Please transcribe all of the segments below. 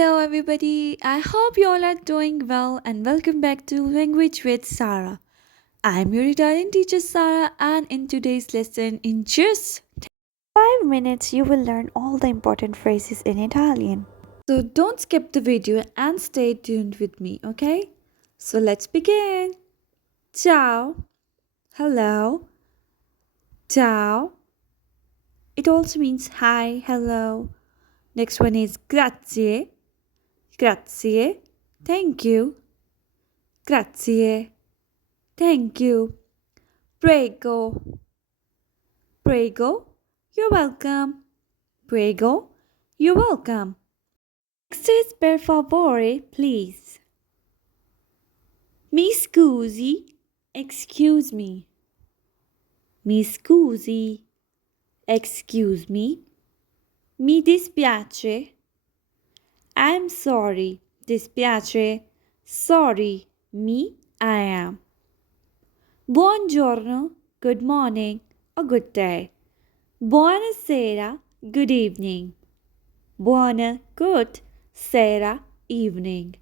Hello, everybody. I hope you all are doing well and welcome back to Language with Sarah. I'm your Italian teacher, Sarah, and in today's lesson, in just 5 minutes, you will learn all the important phrases in Italian. So don't skip the video and stay tuned with me, okay? So let's begin. Ciao. Hello. Ciao. It also means hi, hello. Next one is grazie. Grazie. Thank you. Grazie. Thank you. Prego. Prego. You're welcome. Prego. You're welcome. Next is per favore, please. Mi scusi. Excuse me. Mi scusi. Excuse me. Mi dispiace. I'm sorry. Dispiace. Sorry. Me, I am. Buongiorno. Good morning or good day. Buonasera, good evening. Buona, good, sera, evening.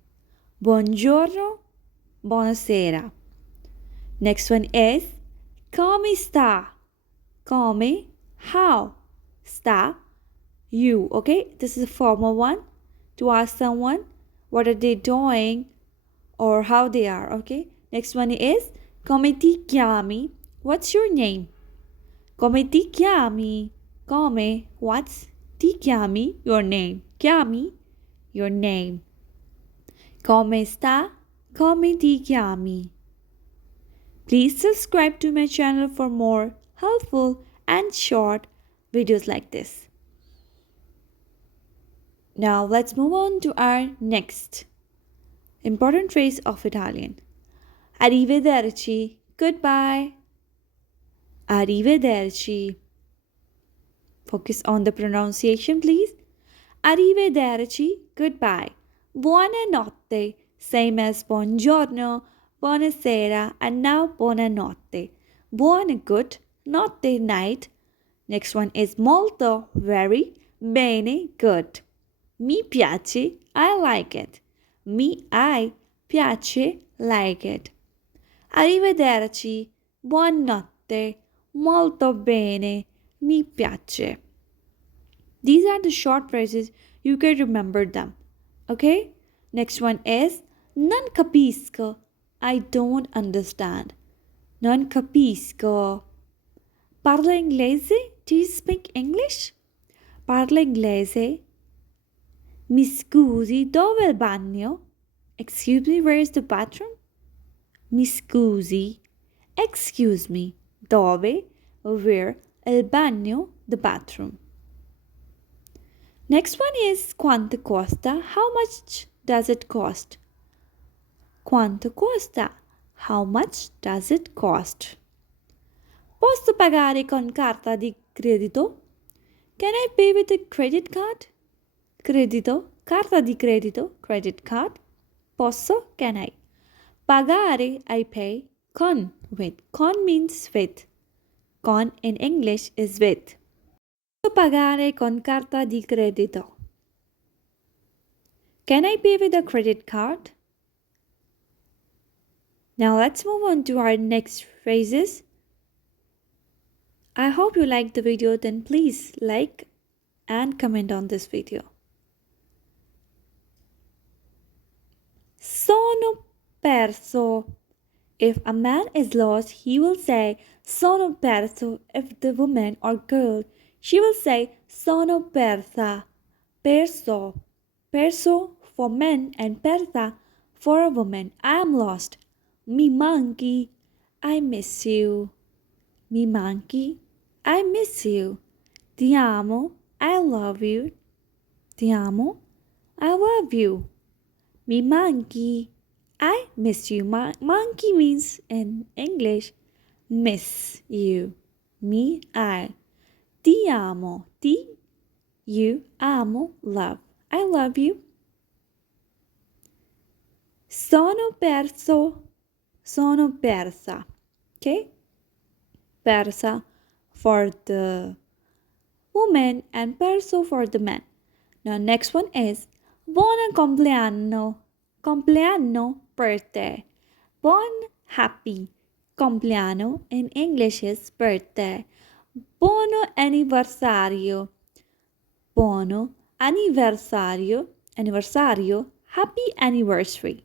Buongiorno, buonasera. Next one is come sta? Come, how? Sta, you. Okay, this is a formal one to ask someone what are they doing or how they are. Okay, next one is come ti chiami? What's your name? Come ti chiami? Come, what's ti chiami? Your name. Chiami, your name. Come sta? Come ti chiami? Please subscribe to my channel for more helpful and short videos like this. Now let's move on to our next important phrase of Italian. Arrivederci. Goodbye. Arrivederci. Focus on the pronunciation, please. Arrivederci, goodbye. Buonanotte, same as buongiorno, buonasera, and now buonanotte. Buona, good, notte, night. Next one is molto, very, bene, good. Mi piace, I like it. I piace, like it. Arrivederci, buonanotte, molto bene, mi piace. These are the short phrases, you can remember them. Okay? Next one is non capisco. I don't understand. Non capisco. Parla inglese? Do you speak English? Parla inglese? Mi scusi, dove è il bagno? Excuse me, where is the bathroom? Mi scusi. Excuse me. Dove? Where? Il bagno? The bathroom. Next one is quanto costa? How much does it cost? Quanto costa? How much does it cost? Posso pagare con carta di credito? Can I pay with a credit card? Credito, carta di credito, credit card. Posso, can I? Pagare, I pay. Con, with. Con means with. Con in English is with. Posso pagare con carta di credito? Can I pay with a credit card? Now let's move on to our next phrases. I hope you liked the video, then please like and comment on this video. Sono perso. If a man is lost, he will say sono perso. If the woman or girl, she will say sono persa. Perso. Perso for men and persa for a woman. I am lost. Mi manchi. I miss you. Mi manchi. I miss you. Ti amo. I love you. Ti amo. I love you. Mi manchi. I miss you. Monkey means in English miss you. Me, I. Ti amo. Ti, you, amo, love. I love you. Sono perso. Sono persa. Okay? Persa for the woman and perso for the man. Now next one is Buon compleanno. Compleanno, birthday. Buon happy. Compleanno in English is birthday. Buono anniversario. Buono anniversario. Anniversario. Happy anniversary.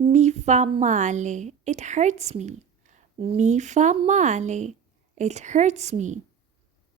Mi fa male. It hurts me. Mi fa male. It hurts me.